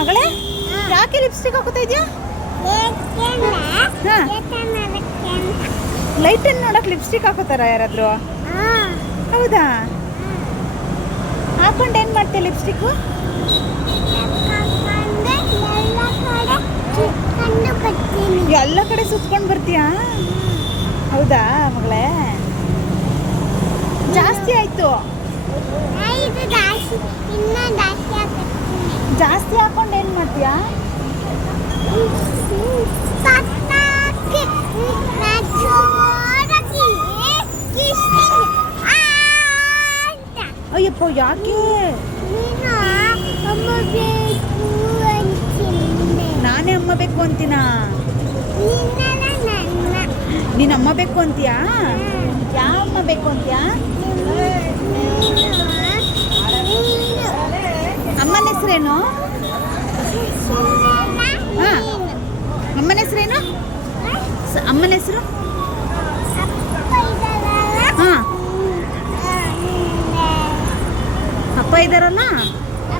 ಮಗಳೇ, ಯಾಕೆ ಲಿಪ್ಸ್ಟಿಕ್ ಹಾಕೋತಾ ಇದೆಯಾ? ಲೈಟ್ ಅನ್ನು ನೋಡಕ್ ಲಿಪ್ಸ್ಟಿಕ್ ಹಾಕೋತಾರ ಯಾರಾದ್ರು? ಹೌದಾ? ಹಾಕೊಂಡು ಏನ್ ಮಾಡ್ತೀಯ ಲಿಪ್ಸ್ಟಿಕ್? ಎಲ್ಲ ಕಡೆ ಸುತ್ಕೊಂಡು ಬರ್ತೀಯಾ? ಹೌದಾ ಮಗಳೇ? ಜಾಸ್ತಿ ಆಯ್ತು. ಜಾಸ್ತಿ ಹಾಕೊಂಡು ಏನ್ ಮಾಡ್ತೀಯಾ? ಅಯ್ಯಪ್ಪ, ಯಾಕೆ? ನಾನೇ ಅಮ್ಮ ಬೇಕು ಅಂತೀನ? ನೀನು ಅಮ್ಮ ಬೇಕು ಅಂತೀಯಾ? ಯಾವ ಅಮ್ಮ ಬೇಕು ಅಂತೀಯಾ? ಅಮ್ಮನ ಹೆಸರೇನು? ಹಾ, ಅಮ್ಮನ ಹೆಸರೇನು? ಅಮ್ಮನ ಹೆಸರು? ಹಾ, ಅಪ್ಪ ಇದಾರಲ್ಲ,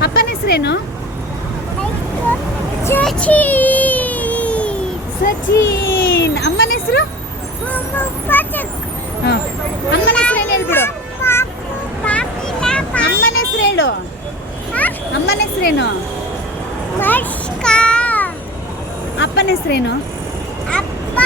ಅಪ್ಪನ ಹೆಸರೇನು? ಸಚಿನ್. ಅಮ್ಮನ ಹೆಸರು? ಅಮ್ಮನ ಹೆಸರೇನು ಹೇಳ್ಬಿಡು. ಅಮ್ಮನ ಹೆಸರು ಹೇಳು. ಅಮ್ಮನ ಹೆಸರೇನು? ಅಪ್ಪನ ಹೆಸರೇನು? ಅಪ್ಪ